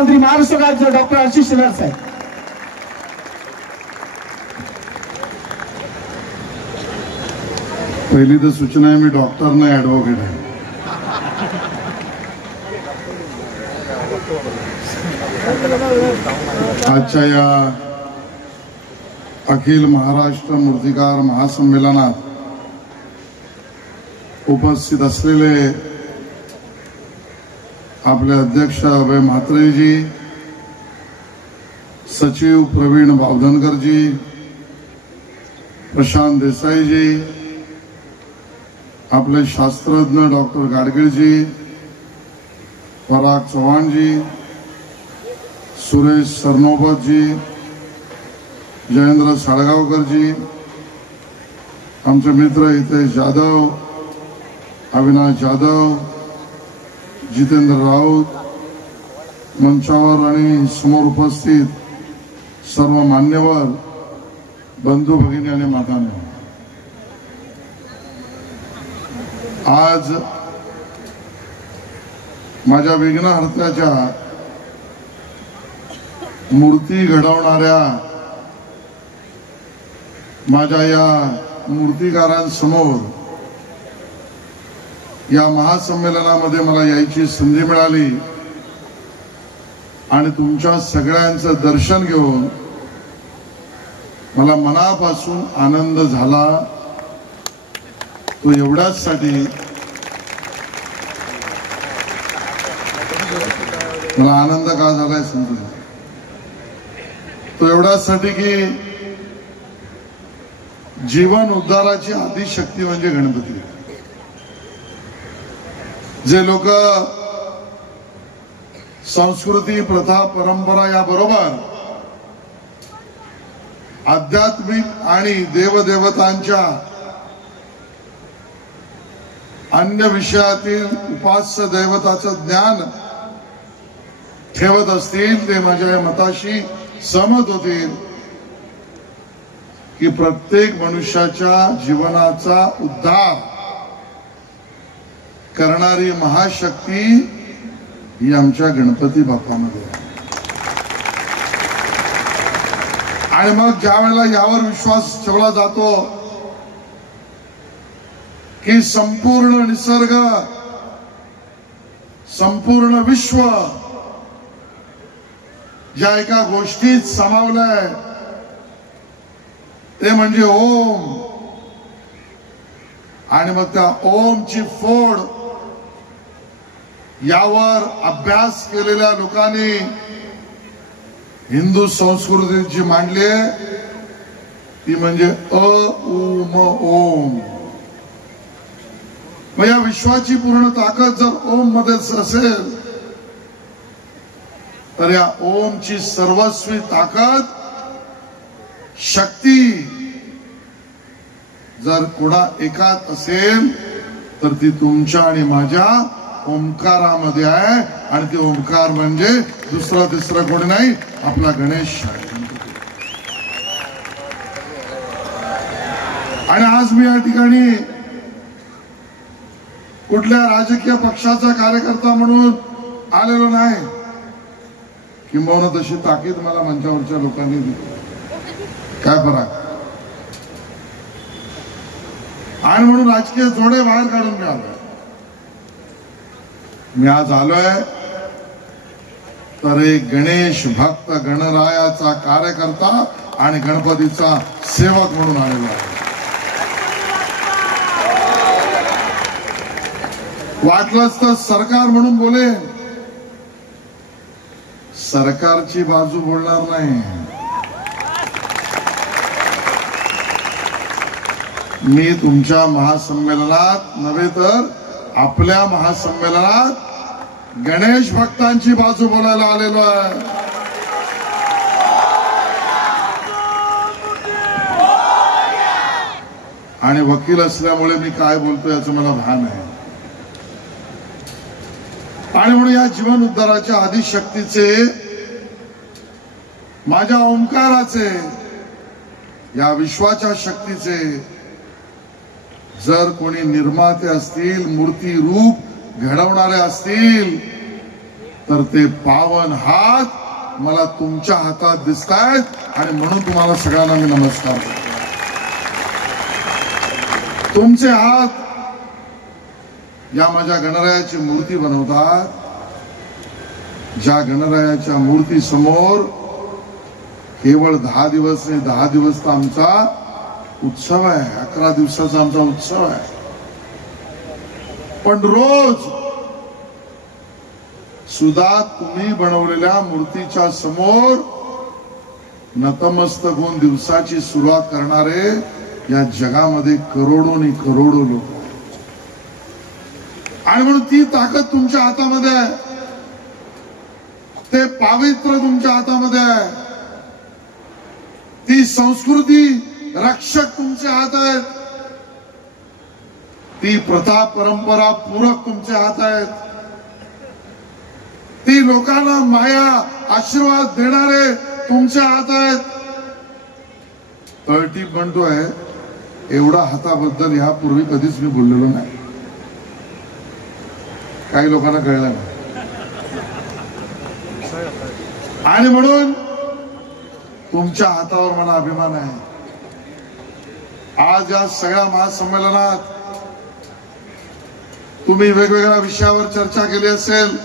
मुख्यमंत्री महाराष्ट्र राज्य डॉक्टर आशिष शेलार साहेब. पहिली तर सूचना आहे, मी डॉक्टर नाही ऍडव्होकेट आहे. आजच्या या अखिल महाराष्ट्र मूर्तिकार महासंमेलनात उपस्थित असलेले आपले अध्यक्ष अभय म्हात्रेजी, सचिव प्रवीण बावधनकरजी, प्रशांत देसाईजी, आपले शास्त्रज्ञ डॉक्टर गाडगीळजी, पराग चव्हाणजी, सुरेश सरनोबतजी, जयेंद्र साळगावकरजी, आमचे मित्र हितेश जाधव, अविनाश जाधव, जितेंद्र राऊत, मंचावर आणि समोर उपस्थित सर्व मान्यवर बंधू भगिनी आणि मातांनो, आज माझ्या विघ्नहर्त्याच्या मूर्ती घडवणाऱ्या माझ्या या मूर्तिकारांसमोर या महासंमेलनामध्ये मला यायची संधी मिळाली आणि तुमच्या सगळ्यांचं दर्शन घेऊन मला मनापासून आनंद झाला. तो एवढ्याचसाठी मला आनंद का झालाय समजून, तो एवढ्याचसाठी की जीवन उद्धाराची आदिशक्ती म्हणजे गणपती. जे लोक संस्कृती, प्रथा, परंपरा याबरोबर आध्यात्मिक आणि देवदेवतांच्या अन्य विषयातील उपास्य दैवताचं ज्ञान ठेवत असतील, ते माझ्या या मताशी सहमत होतील की प्रत्येक मनुष्याच्या जीवनाचा उद्धार करणारी महाशक्ती ही आमच्या गणपती बाप्पामध्ये आहे. आणि मग ज्या वेळेला यावर विश्वास ठेवला जातो की संपूर्ण निसर्ग, संपूर्ण विश्व ज्या एका गोष्टीत सामावलंय ते म्हणजे ओम, आणि मग त्या ओमची फोड यावर अभ्यास केलेल्या लोकांनी हिंदू संस्कृती जी मांडली आहे ती म्हणजे अ-उ-म ओम. मग या विश्वाची पूर्ण ताकद जर ओम मध्येच असेल तर या ओमची सर्वस्वी ताकद, शक्ती जर कोणा एकात असेल तर ती तुमच्या आणि माझ्या ओंकारामध्ये आहे. आणि ते ओंकार म्हणजे दुसरा तिसरा कोणी नाही, आपला गणेश आहे. आणि आज मी या ठिकाणी कुठल्या राजकीय पक्षाचा कार्यकर्ता म्हणून आलेलो नाही, किंबहुना तशी ताकीद मला मंचावरच्या लोकांनी दिली. काय फरक? आणि म्हणून राजकीय जोडे बाहेर काढून मी आलोय. मी आज आलोय तर एक गणेश भक्त, गणरायाचा कार्यकर्ता आणि गणपतीचा सेवक म्हणून आलेलो आहे. वाटलंच तर सरकार म्हणून बोलेन, सरकारची बाजू बोलणार नाही. मी तुमच्या महासंमेलनात नव्हे तर आपल्या महासंमेलनात गणेश भक्तांची बाजू बोलायला आलेलो आहे. आणि वकील असल्यामुळे मी काय बोलतो याचं मला भान आहे. आणि म्हणून या जीवन उद्धाराच्या आदिशक्तीचे, माझ्या ओंकाराचे, या विश्वाच्या शक्तीचे जर कोणी निर्माते असतील, मूर्ती रूप घडवणारे असतील तर ते पावन हात मला तुमच्या हातात दिसतायत आणि म्हणून तुम्हाला सगळ्यांना मी नमस्कार करतो. तुमचे हात या माझ्या गणरायाची मूर्ती बनवतात. ज्या गणरायाच्या मूर्ती समोर केवळ 10 दिवस नाही, 10 दिवस तर आमचा उत्सव आहे, 11 दिवसाचा आमचा उत्सव आहे. पण रोज सुद्धा तुम्ही बनवलेल्या मूर्तीच्या समोर नतमस्तक होऊन दिवसाची सुरुवात करणारे या जगामध्ये करोडोनी करोडो लोक आहेत. आणि म्हणून ती ताकद तुमच्या हातामध्ये आहे, ते पावित्र्य तुमच्या हातामध्ये आहे, ती संस्कृती रक्षक तुमचे हात आहेत, ती प्रथा परंपरा पूरक तुमचे हात आहेत, ती लोकांना माया आशीर्वाद देणारे तुमच्या हात आहेत. तळटीप म्हणतोय एवढा हाताबद्दल यापूर्वी कधीच मी बोललेलो नाही. काही लोकांना कळलं नाही आणि म्हणून तुमच्या हातावर मला अभिमान आहे. आज या सगळ्या महासंमेलनात तुम्ही वेगवेगळ्या विषयावर चर्चा केली असेल.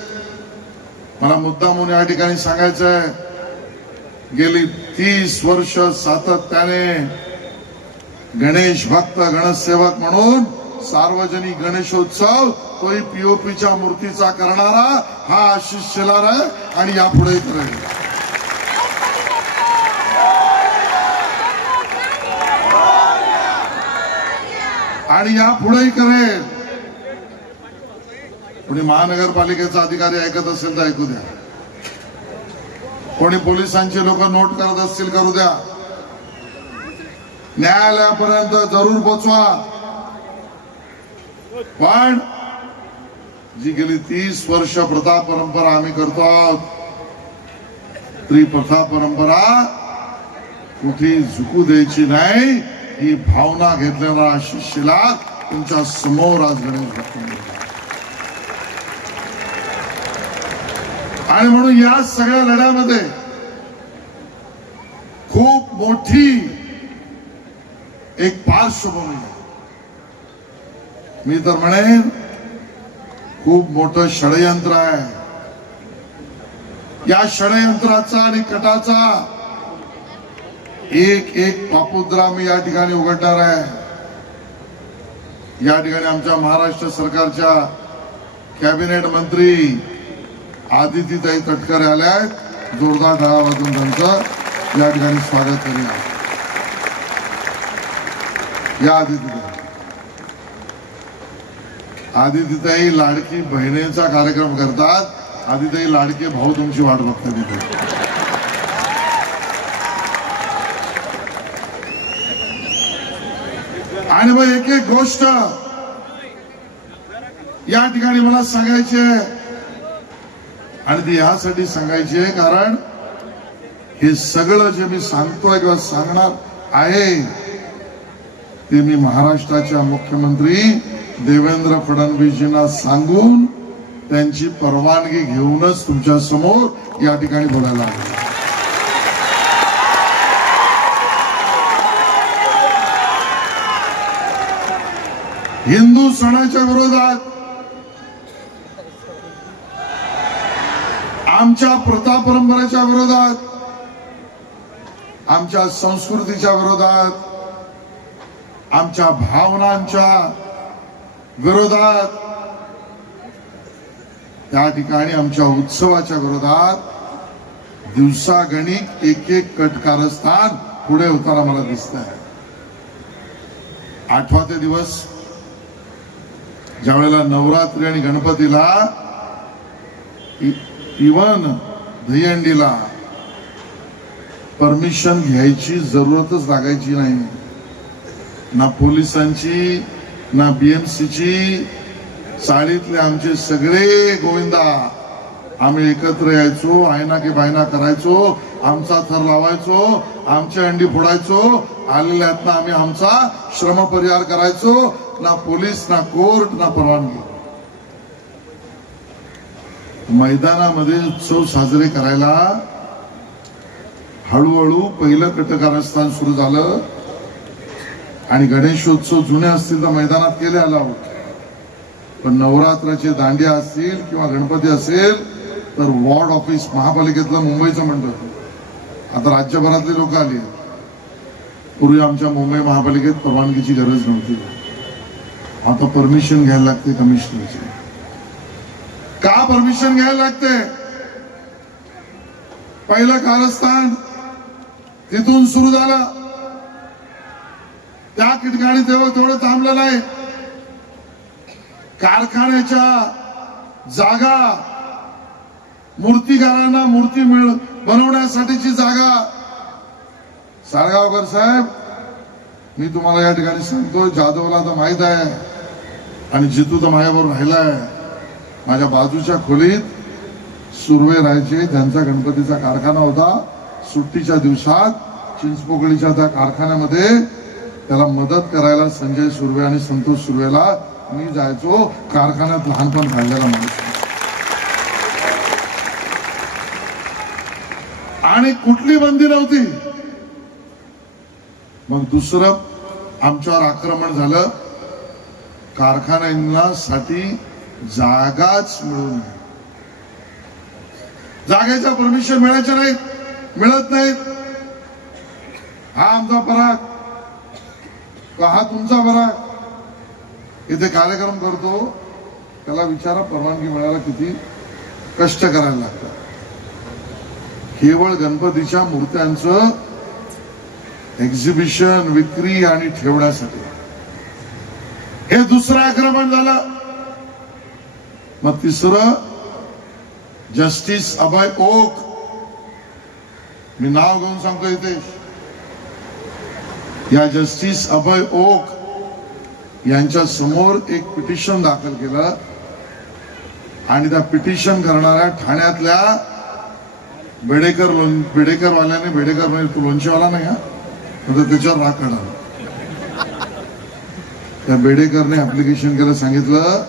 मला मुद्दामून या ठिकाणी सांगायचं आहे, गेली 30 वर्ष सातत्याने गणेश भक्त गणसेवक म्हणून सार्वजनिक गणेशोत्सव तोही पीओपीच्या मूर्तीचा करणारा हा आशिष शेलार आहे आणि यापुढे करेल. आणि यापुढेही करेल. कोणी महानगरपालिकेचा अधिकारी ऐकत असेल तर ऐकू द्या, कोणी पोलिसांचे लोक नोट करत असतील करू द्या, न्यायालयापर्यंत जरूर पोचवा. पण जी गेली 30 वर्ष प्रथा परंपरा आम्ही करतो आहोत, ती प्रथा परंपरा कुठे झुकू द्यायची नाही, ही भावना घेतलेला आशिष शेलार तुमच्या समोर आज गणेश भक्त. आणि म्हणून या सगळ्या लढ्यामध्ये खूप मोठी एक पार्श्वभूमी आहे. मी तर म्हणेन खूप मोठं षडयंत्र आहे. या षडयंत्राचा आणि कटाचा एक एक पापुद्रा मी या ठिकाणी उघडणार आहे. या ठिकाणी आमच्या महाराष्ट्र सरकारच्या कॅबिनेट मंत्री आदितीताई तटकरे आल्या आहेत. जोरदार टाळ्या वाजवून त्यांचं या ठिकाणी स्वागत करूया. या आदितीताई लाडकी बहिणीचा कार्यक्रम करतात. आदितीताई लाडके भाऊ तुमची वाट बघतात तिथे. आणि मग एक एक गोष्ट या ठिकाणी मला सांगायची आहे आणि ती यासाठी सांगायची आहे कारण हे सगळं जे मी सांगतोय किंवा सांगणार आहे ते मी महाराष्ट्राच्या मुख्यमंत्री देवेंद्र फडणवीसजींना सांगून त्यांची परवानगी घेऊनच तुमच्या समोर या ठिकाणी बोलायला आहे. हिंदू सणाच्या विरोधात, आमच्या प्रथा परंपरेच्या विरोधात, आमच्या संस्कृतीच्या विरोधात, आमच्या भावनांच्या विरोधात, त्या ठिकाणी आमच्या उत्सवाच्या विरोधात दिवसागणिक एक एक कटकारस्थान पुढे होताना मला दिसत आहे. 8वा ते दिवस ज्यावेळेला नवरात्री आणि गणपतीला इवन दहीहंडीला परमिशन घ्यायची जरूरतच लागायची नाही. ना पोलिसांची ना बीएमसीची. चाळीतले आमचे सगळे गोविंदा आम्ही एकत्र यायचो, आयना की बायना करायचो, आमचा थर लावायचो, आमची अंडी फोडायचो, आलेल्यातनं आम्ही आमचा श्रमपरिहार करायचो. ना पोलीस ना कोर्ट ना परवानगी. मैदानामध्ये उत्सव साजरे करायला हळूहळू पहिलं कारस्थान सुरू झालं आणि गणेशोत्सव जुने असतील तर मैदानात केले अलाउड, पण नवरात्राचे दांडिया असतील किंवा गणपती असेल तर वॉर्ड ऑफिस महापालिकेतलं मुंबईचं म्हणतात, आता राज्यभरातले लोक आले. पूर्वी आमच्या मुंबई महापालिकेत परवानगीची गरज नव्हती, आता परमिशन घ्यायला लागते कमिशनरची. का परमिशन घ्यायला लागते? पहिलं कारस्थान तिथून सुरू झालं, त्या ठिकाणी तेवढं थांबलं नाही. कारखान्याच्या जागा, मूर्तिकारांना मूर्ती बनवण्यासाठीची जागा. साळगावकर साहेब, मी तुम्हाला या ठिकाणी सांगतो, जाधवला तर माहित आहे आणि जितू तर माझ्याबरोबर राहिलाय. माझ्या बाजूच्या खोलीत सुर्वे राहायचे, त्यांचा गणपतीचा कारखाना होता. सुट्टीच्या दिवसात चिंचपोकळीच्या त्या कारखान्यामध्ये त्याला मदत करायला संजय सुर्वे आणि संतोष सुर्वेला मी जायचो. कारखान्यात लहानपण काढलेला माणूस आणि कुठली बंदी नव्हती. मग दुसरं आमच्यावर आक्रमण झालं, कारखान्यांसाठी जागाच मिळू नये. जागेच्या परमिशन मिळायच्या नाहीत, मिळत नाहीत. हा आमचा पराग का हा तुमचा पराग? इथे कार्यक्रम करतो त्याला विचारा परवानगी मिळायला किती कष्ट करायला लागतात. केवळ गणपतीच्या मूर्त्यांचं एक्झिबिशन, विक्री आणि ठेवण्यासाठी हे दुसरं आक्रमण झालं. मग तिसरं, जस्टिस अभय ओक, मी नाव घेऊन सांगतो इथे, या जस्टिस अभय ओक यांच्या समोर एक पिटिशन दाखल केलं आणि त्या पिटिशन करणाऱ्या ठाण्यातल्या बेडेकरवाल्याने, बेडेकर म्हणजे तू लोणचेवाला नाही, हा त्याच्यावर राग काढला. त्या बेडेकरने ऍप्लिकेशन केलं, सांगितलं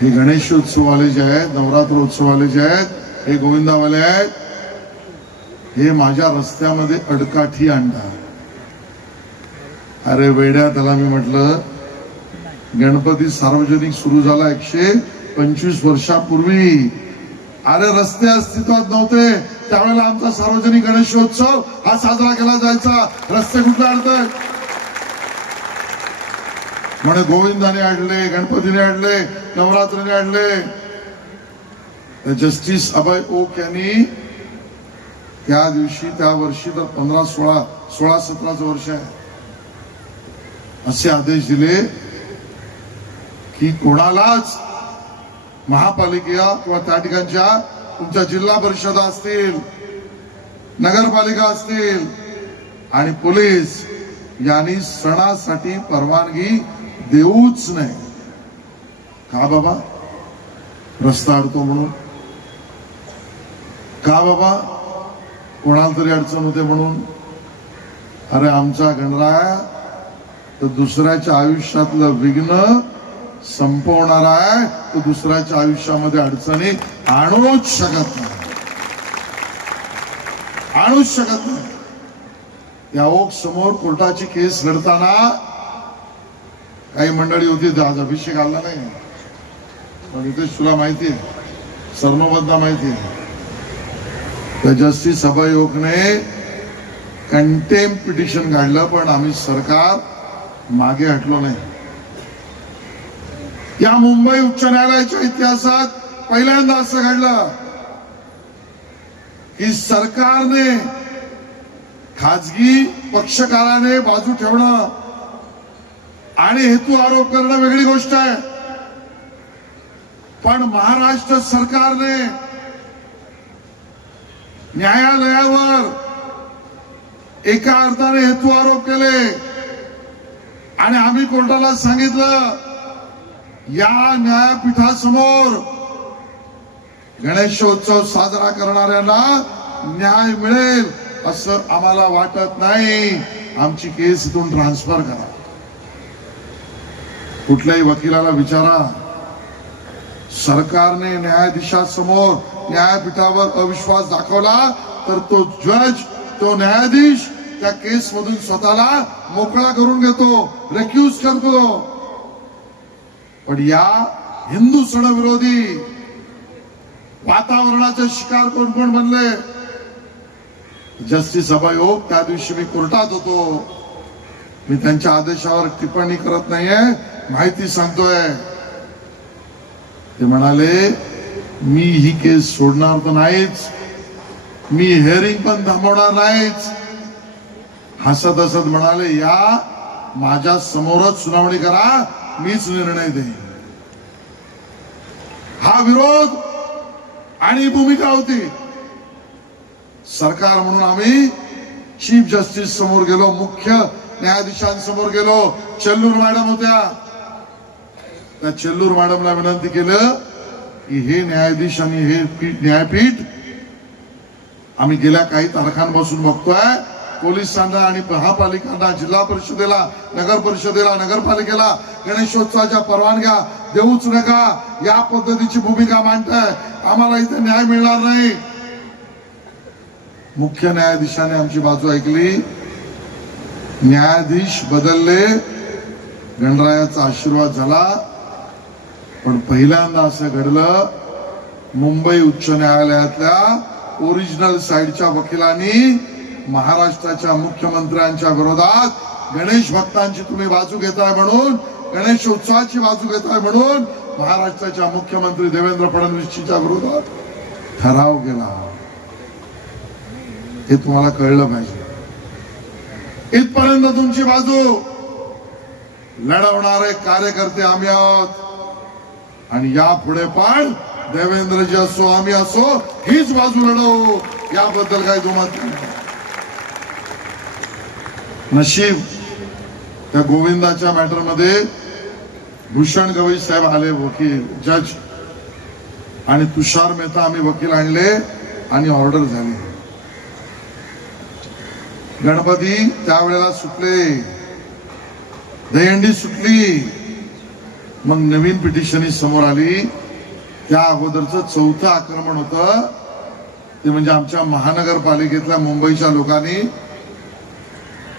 हे गणेशोत्सववाले जे आहेत, नवरात्रोत्सववाले जे आहेत, हे गोविंदावाले आहेत, हे माझ्या रस्त्यामध्ये अडकाठी आणतात. अरे वेड्या, त्याला मी म्हटलं गणपती सार्वजनिक सुरू झाला 125 वर्षापूर्वी. अरे रस्ते अस्तित्वात नव्हते त्यावेळेला आमचा सार्वजनिक गणेशोत्सव हा साजरा केला जायचा. रस्ते कुठे अडतय? म्हणे गोविंदाने आणले, गणपतीने आणले, नवरात्रीने आणले. जस्टिस अभय ओक यांनी त्या दिवशी, त्या वर्षी तर 16-17 वर्ष आहे, असे आदेश दिले की कोणालाच महापालिका किंवा त्या ठिकाणच्या तुमच्या जिल्हा परिषदा असतील, नगरपालिका असतील आणि पोलीस यांनी सणासाठी परवानगी देऊच नाही. का बाबा? रस्ता अडतो म्हणून? का बाबा? कोणाला तरी अडचण होते म्हणून? अरे आमचा गणराया तर दुसऱ्याच्या आयुष्यातलं विघ्न संपवणारा आहे, तो दुसऱ्याच्या आयुष्यामध्ये अडचणी आणूच शकत नाही, आणूच शकत नाही. या ओक समोर कोर्टाची केस लढताना काही मंडळी होती, आज अभिषेक आला नाही पण इथे तुला माहिती आहे, सर्वबद्ध माहिती आहे, त्या जस्टिस अभय ओकने कंटेम्प्ट पिटिशन काढलं, पण आम्ही सरकार मागे हटलो नाही. या मुंबई उच्च न्यायालयाच्या इतिहासात पहिल्यांदा असं घडलं की सरकारने, खाजगी पक्षकाराने बाजू ठेवणं आणि हेतू आरोप करणं वेगळी गोष्ट आहे, पण महाराष्ट्र सरकारने न्यायालयावर एका अर्थाने हेतू आरोप केले आणि आम्ही कोर्टाला सांगितलं या न्यायपीठासमोर गणेशोत्सव साजरा करणाऱ्यांना न्याय मिळेल असं आम्हाला वाटत नाही. आमची केस इथून ट्रान्सफर करा. कुठल्याही वकिलाला विचारा, सरकारने न्यायाधीशासमोर न्यायपीठावर अविश्वास दाखवला तर तो जज, तो न्यायाधीश त्या केस मधून स्वतःला मोकळा करून घेतो, रेक्यूज करतो. पण या हिंदू सण विरोधी वातावरणाचे शिकार कोण कोण बनले? जस्टिस अभययोग, त्या दिवशी मी कोर्टात होतो. मी त्यांच्या आदेशावर टिप्पणी करत नाहीये, माहिती सांगतोय. ते म्हणाले मी ही केस सोडणार तर नाहीच, मी हिअरिंग पण थांबवणार नाहीच. हसत हसत म्हणाले या माझ्या समोरच सुनावणी करा, मीच निर्णय देईन. हा विरोध आणि भूमिका होती. सरकार म्हणून आम्ही चीफ जस्टिस समोर गेलो, मुख्य न्यायाधीशांसमोर गेलो. चेल्लूर मॅडम होत्या, त्या चेल्लूर मॅडमला विनंती केलं की हे न्यायाधीश आणि हे न्यायपीठ आम्ही गेल्या काही तारखांपासून बघतोय, पोलिसांना आणि महापालिकांना, जिल्हा परिषदेला, नगर परिषदेला, नगरपालिकेला गणेशोत्सवाच्या परवानग्या देऊच नका या पद्धतीची भूमिका मांडताय. आम्हाला इथे न्याय मिळणार नाही. मुख्य न्यायाधीशाने आमची बाजू ऐकली. न्यायाधीश बदलले, गणरायाचा आशीर्वाद झाला. पण पहिल्यांदा असं घडलं, मुंबई उच्च न्यायालयातल्या ओरिजिनल साइडच्या वकिलांनी महाराष्ट्राच्या मुख्यमंत्र्यांच्या विरोधात गणेश भक्तांची तुम्ही बाजू घेताय म्हणून, गणेश उत्सवाची बाजू घेताय म्हणून महाराष्ट्राच्या मुख्यमंत्री देवेंद्र फडणवीसच्या विरोधात ठराव केला. हे तुम्हाला कळलं पाहिजे. इथपर्यंत तुमची बाजू लढवणारे कार्यकर्ते आम्ही आहोत आणि यापुढे पण देवेंद्रजी असो आम्ही असो हीच बाजू लढवू, याबद्दल काही दुमत नाही. नशीब त्या गोविंदाच्या मॅटरमध्ये भूषण गवई साहेब आले, वकील जज, आणि तुषार मेहता आम्ही वकील आणले आणि ऑर्डर झाली. गणपती त्यावेळेला सुटले, दहीहंडी सुटली. मग नवीन पिटिशन समोर आली. त्या अगोदरचं चौथं आक्रमण होतं ते म्हणजे आमच्या महानगरपालिकेतल्या मुंबईच्या लोकांनी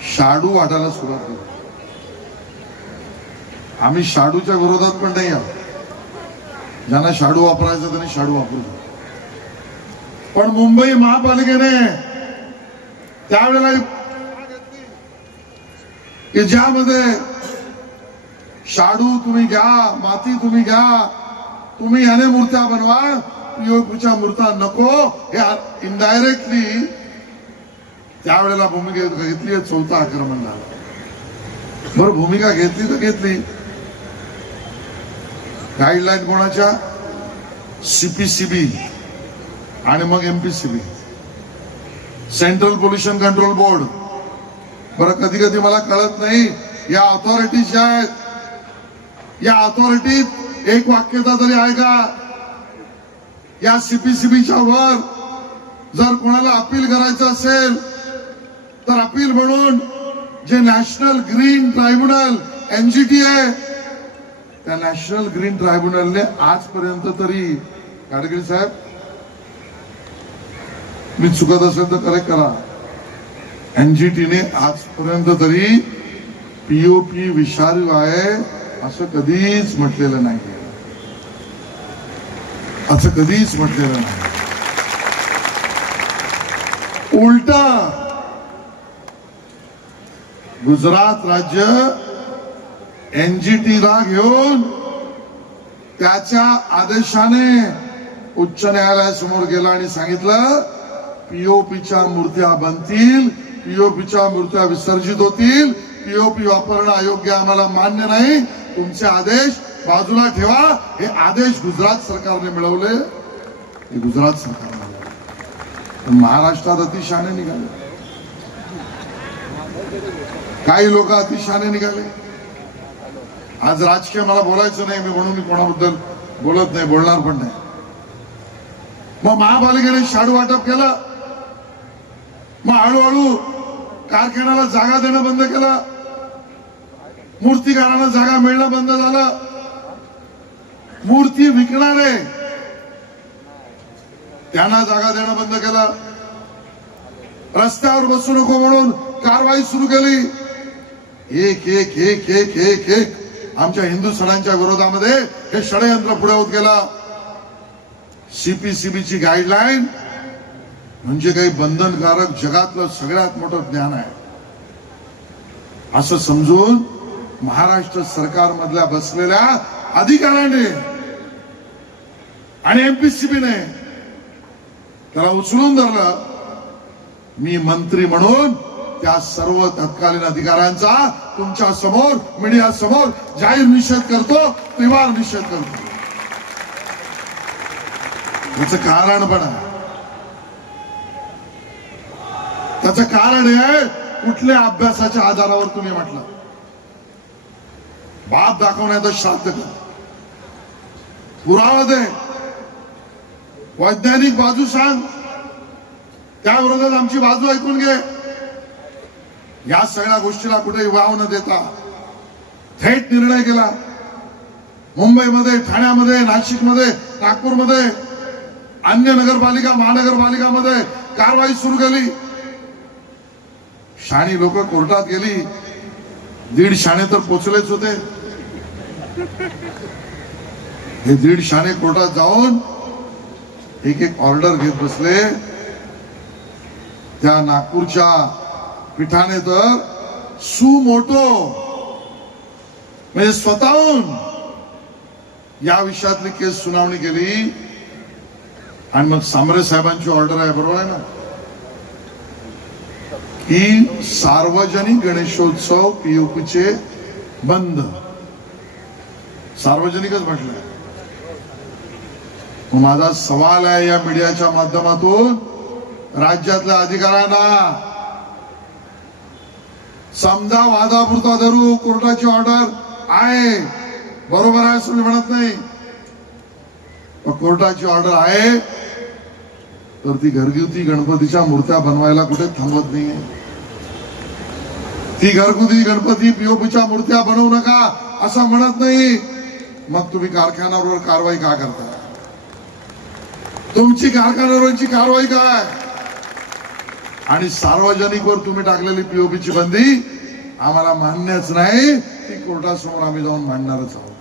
शाडू वाटायला सुरुवात केली. आम्ही शाडूच्या विरोधात पण नाही आहोत, ज्यांना शाडू वापरायचं त्यांनी शाडू वापरू. पण मुंबई महापालिकेने त्यावेळेला की ज्यामध्ये शाडू तुम्ही घ्या, माती तुम्ही घ्या, तुम्ही याने मूर्त्या बनवा, पीओपीच्या मूर्त्या नको, हे इनडायरेक्टली त्यावेळेला भूमिका घेतली. चौथा आक्रमण झालं. बरं, भूमिका घेतली तर घेतली. गाईडलाईन कोणाच्या? सीपीसीबी आणि मग MPCB, central pollution control board. बरं, कधी कधी मला कळत नाही या ऑथॉरिटीज ज्या आहेत, या ऑथॉरिटीत एक वाक्यता तरी आहे का? या सीपीसीबीच्या वर जर कोणाला अपील करायचं असेल तर अपील म्हणून जे नॅशनल ग्रीन ट्रायब्युनल एनजीटी आहे, त्या नॅशनल ग्रीन ट्रायब्युनलने आजपर्यंत तरी, गाडगिरी साहेब मी चुकत असेल तर करेक्ट करा, एनजीटीने आजपर्यंत तरी पीओपी विषारी आहे असं कधीच म्हटलेलं नाही. असं कधीच म्हटलेलं नाही. उलटा गुजरात राज्य एनजीटीला घेऊन त्याच्या आदेशाने उच्च न्यायालयासमोर गेला आणि सांगितलं पीओपीच्या मूर्त्या बनतील, पीओपीच्या मूर्त्या विसर्जित होतील, पीओपी वापरणं अयोग्य आम्हाला मान्य नाही, तुमचे आदेश बाजूला ठेवा. हे आदेश गुजरात सरकारने मिळवले. हे गुजरात सरकारने. महाराष्ट्रात अतिशहाणे निघाले, काही लोक अतिशहाणे निघाले. आज राजकीय मला बोलायचं नाही, मी म्हणून मी कोणाबद्दल बोलत नाही, बोलणार पण नाही. मग महापालिकेने शाडू वाटप केलं. मग हळूहळू कारखान्याला जागा देणं बंद केलं, मूर्तिकारांना जागा मिळणं बंद झालं. मूर्ती विकणारे त्यांना जागा देणं बंद केलं. रस्त्यावर बसू नको म्हणून कारवाई सुरू केली. एक एक एक एक एक एक आमच्या हिंदू सणांच्या विरोधामध्ये हे षडयंत्र पुढे होत गेलं. सीपीसीबीची गाईडलाईन म्हणजे काही बंधनकारक जगातलं सगळ्यात मोठं ज्ञान आहे असं समजून महाराष्ट्र सरकारमधल्या बसलेल्या अधिकाऱ्यांनी आणि एमपीसीबीने त्याला उचलून धरलं. मी मंत्री म्हणून त्या सर्व तत्कालीन अधिकाऱ्यांचा तुमच्या समोर मीडिया समोर जाहीर निषेध करतो, तीव्र निषेध करतो. याचं कारण पण आहे. त्याचं कारण हे कुठल्या अभ्यासाच्या आधारावर तुम्ही म्हटलं. बाप दाखवण्याचं श्राद्ध कर, पुरावा दे, वैज्ञानिक बाजू सांग, त्या विरोधात आमची बाजू ऐकून घे. या सगळ्या गोष्टीला कुठेही वाव न देता थेट निर्णय केला. मुंबईमध्ये, ठाण्यामध्ये, नाशिकमध्ये, नागपूरमध्ये, अन्य नगरपालिका महानगरपालिकामध्ये कारवाई सुरू केली. शाणी लोक कोर्टात गेली. 1.5 शाणे तर पोचलेच होते. हे 1.5 शाणे कोर्टात जाऊन एक एक ऑर्डर घेत बसले. त्या नागपूरच्या पीठाने तर सुमोटो म्हणजे स्वतःहून या विषयातली केस सुनावणी केली. आणि मग सांबरे साहेबांची ऑर्डर आहे, बरोबर आहे ना, की सार्वजनिक गणेशोत्सव पीओपीचे बंद. सार्वजनिकच म्हटलंय. माझा सवाल आहे या मीडियाच्या माध्यमातून राज्यातल्या अधिकाऱ्यांना, समजा वादापुरता धरू, कोर्टाची ऑर्डर आहे, बरोबर आहे असं मी म्हणत नाही, कोर्टाची ऑर्डर आहे तर ती घरगुती गणपतीच्या मूर्त्या बनवायला कुठे थांबत नाहीये. ती घरगुती गणपती पीओपीच्या मूर्त्या बनवू नका असं म्हणत नाही. मग तुम्ही कारखान्यावर कारवाई का करता? तुमची कारखान्यावरची कारवाई काय? आणि सार्वजनिकवर तुम्ही टाकलेली पीओपीची बंदी आम्हाला मान्यच नाही. ती कोर्टासमोर आम्ही जाऊन मांडणारच आहोत.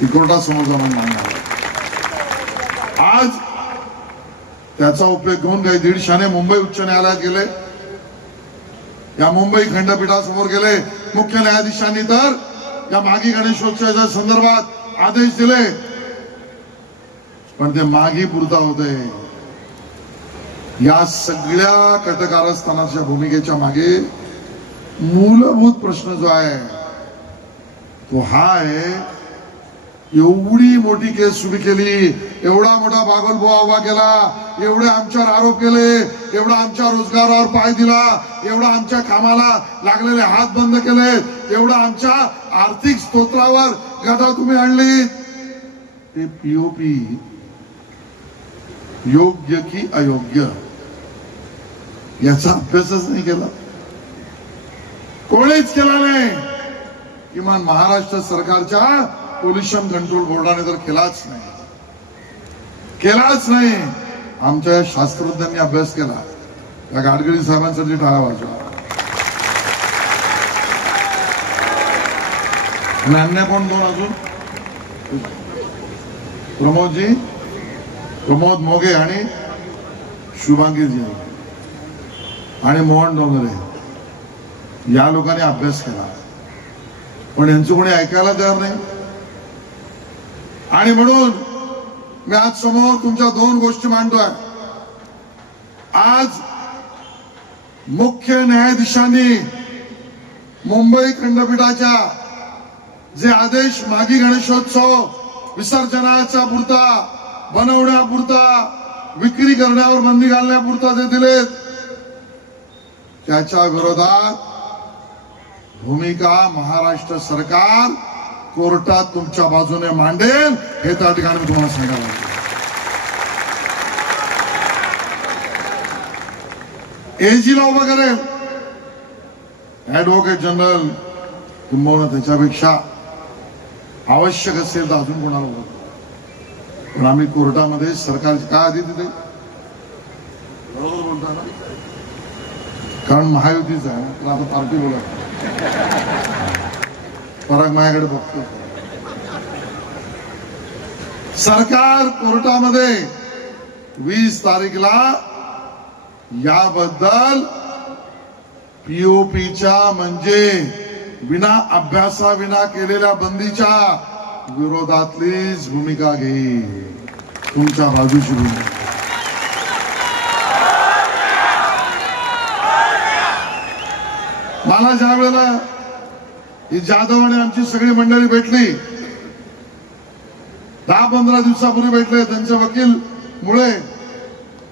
ती कोर्टासमोर जाऊन मांडणार. आज त्याचा उपयोग घेऊन काही 1.5 शाणे मुंबई उच्च न्यायालयात गेले. या मुंबई खंडपीठासमोर गेले. मुख्य न्यायाधीशांनी तर या मागी गणेशोत्सवाच्या संदर्भात आदेश दिले, पण ते मागी पुरता होते. या सगळ्या कटकारस्थानाच्या भूमिकेच्या मागे मूलभूत प्रश्न जो आहे तो हा आहे. एवढी मोठी केस सुरू केली, एवढा मोठा बागलबुवा उभा केला, एवढे आमच्यावर आरोप केले, एवढा आमच्या रोजगारावर पाय दिला, एवढा आमच्या कामाला लागलेले हात बंद केले, एवढा आमच्या आर्थिक स्तोत्रावर गदा तुम्ही आणली. ते पीओपी योग्य की अयोग्य याचा अभ्यासच नाही केला, कोणीच केला नाही. किमान महाराष्ट्र सरकारच्या पोल्युशन कंट्रोल बोर्डाने तर केलाच नाही. आमच्या शास्त्रज्ञांनी अभ्यास केला. त्या गाडगिरी साहेबांसाठी टाळा वाजवा. आणि अन्य कोण दोन अजून प्रमोद मोगे आणि शुभांगीजी आणि मोहन डोंगरे या लोकांनी अभ्यास केला, पण यांचं कोणी ऐकायला तयार नाही. आणि म्हणून मी आज समोर तुमच्या 2 गोष्टी मांडतोय. आज मुख्य न्यायाधीशांनी मुंबई खंडपीठाच्या जे आदेश मागी गणेशोत्सव विसर्जनाच्या पुरता, बनवण्यापुरता, विक्री करण्यावर बंदी घालण्यापुरता जे दिलेत, त्याच्या विरोधात भूमिका महाराष्ट्र सरकार कोर्टात तुमच्या बाजूने मांडेल हे त्या ठिकाणी मी तुम्हाला सांगायला. एजीला उभं करेल, ऍडव्होकेट जनरल किंबहुना त्याच्यापेक्षा आवश्यक असेल तर अजून कोणाला बोलतो, पण आम्ही कोर्टामध्ये सरकारची काय आधी तिथे बरोबर बोलता ना, कारण महायुतीच आहे तर आता पार्टी बोलत पराग माझ्याकडे बघतो. सरकार कोर्टामध्ये 20 तारीखला याबद्दल पीओपीच्या म्हणजे विना अभ्यासाविना केलेल्या बंदीच्या विरोधातलीच भूमिका घेईल, तुमच्या बाजूची भूमिका. मला ज्या वेळेला ही जाधव आणि आमची सगळी मंडळी भेटली, 10-15 दिवसापूर्वी भेटले त्यांच्या वकील मुळे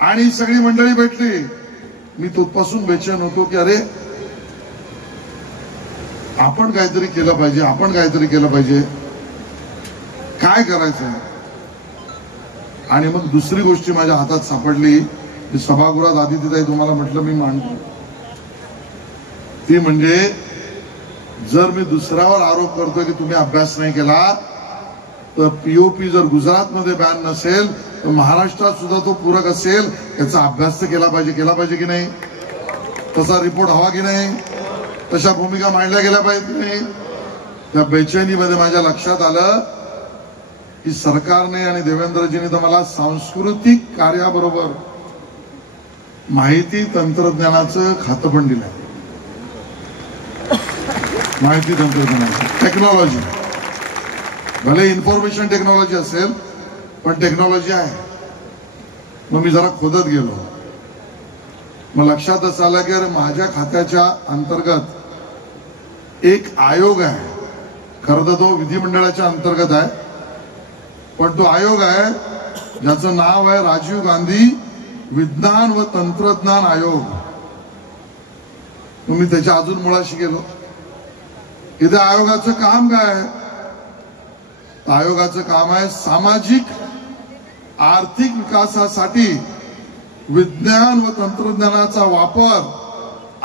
आणि सगळी मंडळी भेटली, मी तोपासून बेचैन होतो की अरे आपण काहीतरी केलं पाहिजे, आपण काहीतरी केलं पाहिजे, काय करायचं. आणि मग दुसरी गोष्ट माझ्या हातात सापडली, की सभागृहात आधी तिथे तुम्हाला म्हटलं मी मांडतो, ती म्हणजे जर मी दुसऱ्यावर आरोप करतोय की तुम्ही अभ्यास नाही केला, तर पीओपी जर गुजरातमध्ये बॅन नसेल तर महाराष्ट्रात सुद्धा तो पूरक असेल, याचा अभ्यास तर केला पाहिजे की नाही, तसा रिपोर्ट हवा की नाही, तशा भूमिका मांडल्या गेल्या पाहिजे की नाही. त्या बेचैनीमध्ये माझ्या लक्षात आलं की सरकारने आणि देवेंद्रजींनी तर मला सांस्कृतिक कार्याबरोबर माहिती तंत्रज्ञानाचं खातं पण दिलंय. माहिती तंत्रज्ञानाचं टेक्नॉलॉजी, भले इन्फॉर्मेशन टेक्नॉलॉजी असेल पण टेक्नॉलॉजी आहे. मग मी जरा खोदत गेलो, मग लक्षात असं आलं की अरे माझ्या खात्याच्या अंतर्गत एक आयोग आहे, खरं तर तो विधिमंडळाच्या अंतर्गत आहे, पण तो आयोग आहे ज्याचं नाव आहे राजीव गांधी विज्ञान व तंत्रज्ञान आयोग. मग मी त्याच्या अजून मुळाशी गेलो. इथे आयोगाचं काम काय आहे? आयोगाचं काम आहे सामाजिक आर्थिक विकासासाठी विज्ञान व तंत्रज्ञानाचा वापर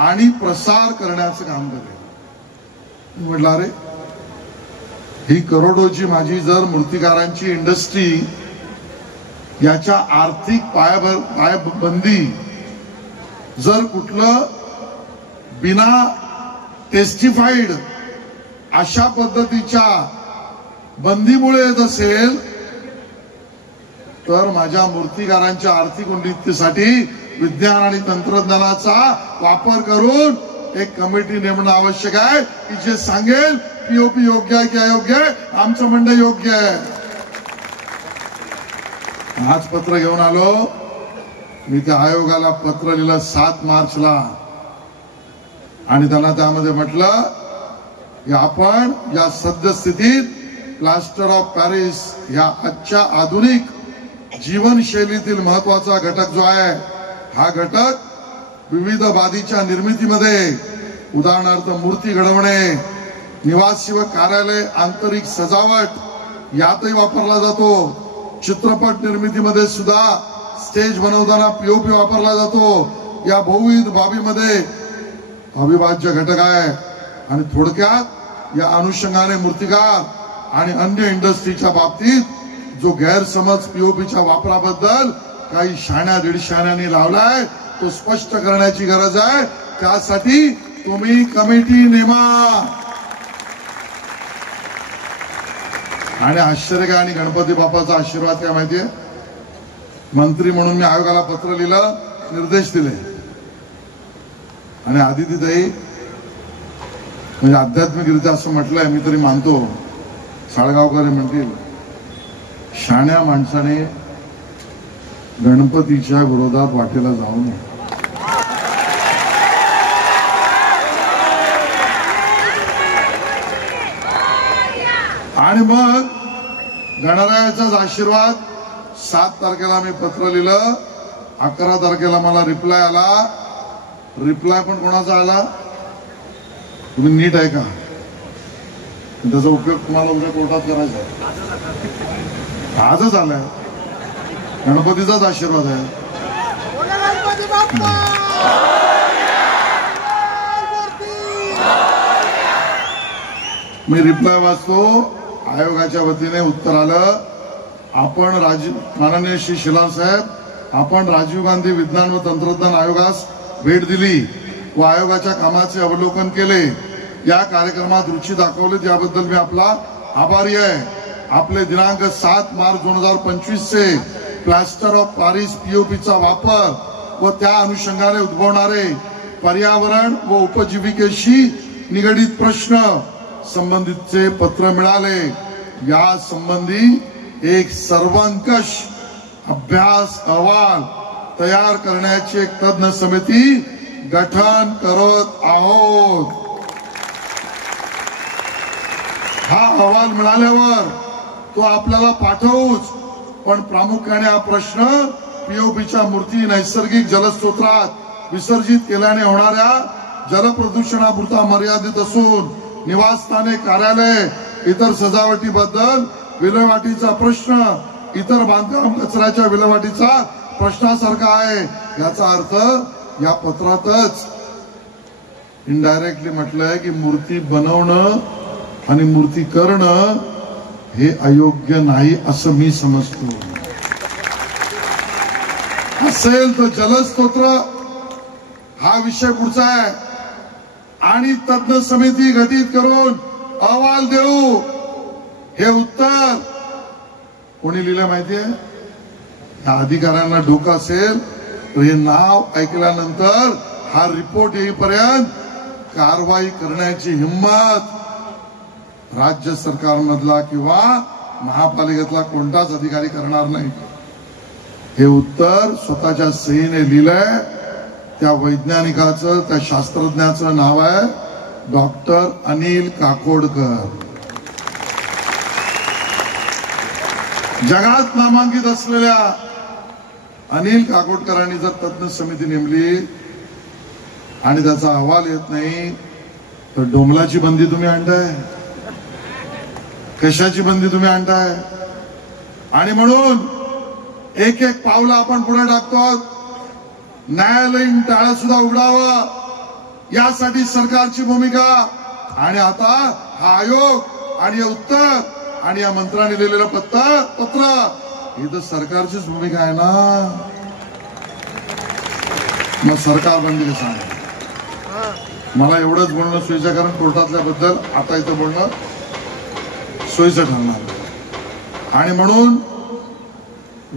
आणि प्रसार करण्याचं काम करेल. म्हटलं अरे ही करोडोची माझी जर मूर्तिकारांची इंडस्ट्री याच्या आर्थिक पायाबंदी जर कुठलं बिना टेस्टिफाईड अशा पद्धतीच्या बंदीमुळे येत असेल तर माझ्या मूर्तिकारांच्या आर्थिक उन्नतीसाठी विज्ञान आणि तंत्रज्ञानाचा वापर करून एक कमिटी नेमणं आवश्यक आहे की जे सांगेल पीओपी योग्य आहे की अयोग्य आहे, आमचं म्हणणं योग्य आहे. आज पत्र घेऊन आलो मी, त्या आयोगाला पत्र लिहिलं 7 मार्चला आणि त्यांना त्यामध्ये म्हटलं की आपण या सद्यस्थितीत प्लास्टर ऑफ पॅरिस या आजच्या आधुनिक जीवनशैलीतील महत्वाचा घटक जो आहे, हा घटक विविध बाबीच्या निर्मितीमध्ये उदाहरणार्थ मूर्ती घडवणे, निवासी व कार्यालय आंतरिक सजावट यातही वापरला जातो. चित्रपट निर्मितीमध्ये सुद्धा स्टेज बनवताना पीओपी वापरला जातो. या बहुविध बाबीमध्ये अविभाज्य घटक आहे. आणि थोडक्यात या अनुषंगाने मूर्तिकार आणि अन्य इंडस्ट्रीच्या बाबतीत जो गैरसमज पीओपीच्या वापराबद्दल काही शाण्या दीडशाण्यांनी लावलाय तो स्पष्ट करण्याची गरज आहे. त्यासाठी तुम्ही कमिटी नेमा. आणि आश्चर्य काय, आणि गणपती बाप्पाचा आशीर्वाद काय माहितीये, मंत्री म्हणून मी आयोगाला पत्र लिहिलं, निर्देश दिले आणि आदितीताई म्हणजे आध्यात्मिकरित्या असं म्हटलंय, मी तरी मानतो, साळगावकर म्हणतील शाण्या माणसाने गणपतीच्या विरोधात वाटेला जाऊ नये. आणि मग गणरायाचाच आशीर्वाद. 7 तारखेला मी पत्र लिहिलं, 11 तारखेला मला रिप्लाय आला. रिप्लाय पण कोणाचा आला, तुम्ही नीट आहे का, त्याचा उपयोग तुम्हाला उद्या कोर्टात करायचा. आजच आलाय, गणपतीचाच आशीर्वाद आहे. मी रिप्लाय वाचतो. आयोगाच्या वतीने उत्तर आलं, आपण माननीय श्री शिलार साहेब, आपण राजीव गांधी विज्ञान व तंत्रज्ञान आयोगास भेट दिली व आयोगाच्या कामाचे अवलोकन केले, या कार्यक्रमात रुची दाखवली, त्याबद्दल मी आपला आभारी आहे. आपले दिनांक 7 मार्च 2025 से प्लास्टर ऑफ पॅरिस पीओपीचा वापर व त्या अनुषंगाने उद्भवणारे पर्यावरण व उपजीविकेशी निगडित प्रश्न संबंधितचे पत्र मिळाले. या संबंधी एक सर्वंकष अभ्यास अहवाल तयार करण्याची एक तज्ञ समिती गठन करत आहोत. हा अहवाल मिळाल्यावर तो आपल्याला पाठवूच, पण प्रामुख्याने हा प्रश्न पीओपीच्या मूर्ती नैसर्गिक जलस्रोतात विसर्जित केल्याने होणाऱ्या जलप्रदूषणापुरता मर्यादित असून निवासस्थाने, कार्यालय, इतर सजावटीबद्दल विल्हेवाटीचा प्रश्न इतर बांधकाम कचऱ्याच्या विल्हेवाटीचा प्रश्नासारखा आहे. याचा अर्थ या पत्रातच इनडायरेक्टली म्हटलंय की मूर्ती बनवणं आणि मूर्ती करणं हे अयोग्य नाही असं मी समजतो. असेल तर जलस्रोत हा विषय पुढचा आहे आणि तज्ञ समिती गठीत करून अहवाल देऊ. हे उत्तर कोणी लिहिलं माहितीये? या अधिकाऱ्यांना डोकं असेल तर हे नाव ऐकल्यानंतर हा रिपोर्ट येईपर्यंत कारवाई करण्याची हिंमत राज्य सरकारमधला किंवा महापालिकेतला कोणताच अधिकारी करणार नाही. हे उत्तर स्वतःच्या सहीने लिहिलंय त्या वैज्ञानिकाचं, त्या शास्त्रज्ञाचं नाव आहे डॉक्टर अनिल काकोडकर. जगात नामांकित असलेल्या अनिल काकोडकरांनी जर तज्ञ समिती नेमली आणि त्याचा अहवाल येत नाही तर डोंबलाची बंदी तुम्ही आणताय, कशाची बंदी तुम्ही आणताय? आणि म्हणून एक एक पावलं आपण पुढे टाकतो. न्यायालयीन टाळं सुद्धा उघडावं यासाठी सरकारची भूमिका. आणि आता हा आयोग आणि हे उत्तर आणि या मंत्र्यांनी लिहिलेलं पत्र ही तर सरकारचीच भूमिका आहे ना. मग सरकार बंदी कसं आहे? मला एवढंच बोलणं सोयीचं, कारण कोर्टातल्याबद्दल आता इथं बोलणं सोयीचं ठरणार. आणि म्हणून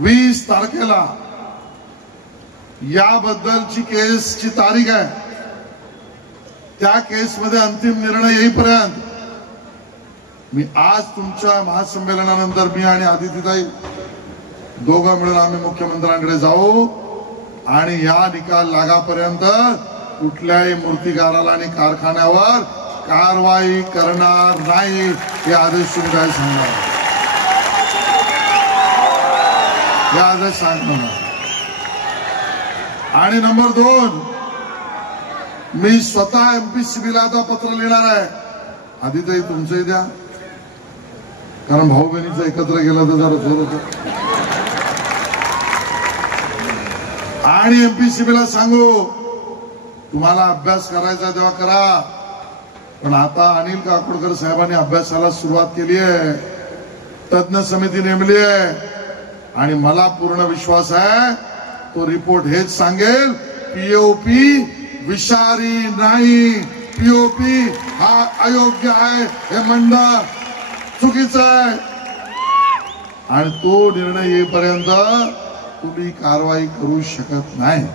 20 तारखेला याबद्दलची केसची तारीख आहे. त्या केसमध्ये अंतिम निर्णय येईपर्यंत मी आज तुमच्या महासंमेलनानंतर मी आणि आदितीताई दोघं मिळून आम्ही मुख्यमंत्र्यांकडे जाऊ आणि या निकाल लागापर्यंत कुठल्याही मूर्तिकाराला आणि कारखान्यावर कारवाई करणार नाही हे आदेश तुम्ही काय सांगणार? हे आदेश सांगणार. आणि नंबर 2, मी स्वतः एमपीसीबीला आता पत्र लिहिणार आहे. आदिताई तुमचंही द्या, कारण भाऊ बहिणीचं एकत्र गेलं तर जरा जोर होतं. आणि एमपीसीबीला सांगू तुम्हाला अभ्यास करायचा तेव्हा करा, पण आता अनिल काकोडकर साहेबांनी अभ्यासाला सुरुवात केली आहे, तज्ञ समिती नेमली आहे आणि मला पूर्ण विश्वास आहे तो रिपोर्ट हेच सांगेल पीओपी विषारी नाही, पीओपी हा अयोग्य आहे, हे म्हणणं चुकीचं आहे. आणि तो निर्णय येईपर्यंत तुम्ही कारवाई करू शकत नाही.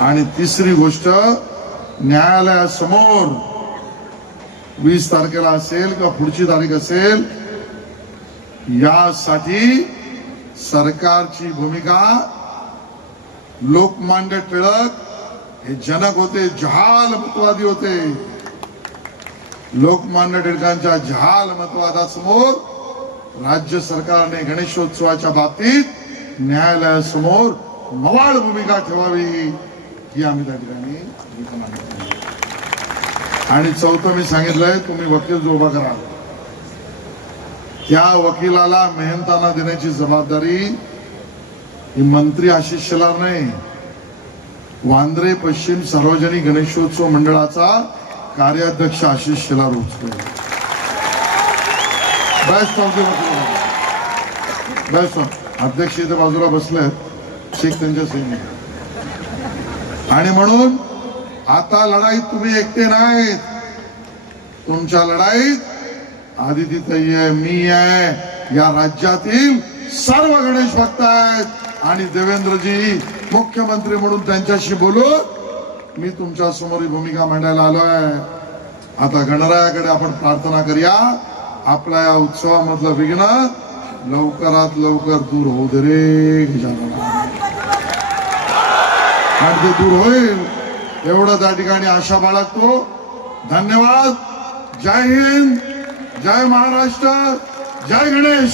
आणि तिसरी गोष्ट, न्यायालयासमोर 20 तारखेला असेल किंवा पुढची तारीख असेल, यासाठी सरकारची भूमिका, लोकमान्य टिळक हे जनक होते, जहाल मतवादी होते. लोकमान्य टिळकांच्या जहाल मतवादासमोर राज्य सरकारने गणेशोत्सवाच्या बाबतीत न्यायालयासमोर मवाळ भूमिका ठेवावी ही आम्ही त्या ठिकाणी भूमिका मांडली. आणि चौथं मी सांगितलंय, तुम्ही वकील जो उभा करा त्या वकिलाला मेहनताना देण्याची जबाबदारी ही मंत्री आशिष शेलार नाही, वांद्रे पश्चिम सार्वजनिक गणेशोत्सव मंडळाचा कार्याध्यक्ष आशिष शेलार उचलेल. बेस्ट ऑफ बेस्ट अध्यक्ष इथे बाजूला बसले शेख त्यांच्या सैनिक आणि म्हणून आता लढाईत तुम्ही एकटे नाहीत. तुमच्या लढाईत आदितीताई आहे, मी आहे, या राज्यातील सर्व गणेश भक्त आहेत आणि देवेंद्रजी मुख्यमंत्री म्हणून त्यांच्याशी बोलून मी तुमच्या समोर ही भूमिका मांडायला आलोय. आता गणरायाकडे आपण प्रार्थना करूया आपल्या या उत्सवामधलं विघ्न लवकरात लवकर दूर होऊ दे रे आणि ते दूर होईल एवढं त्या ठिकाणी आशा बाळगतो. धन्यवाद. जय हिंद, जय महाराष्ट्र, जय गणेश.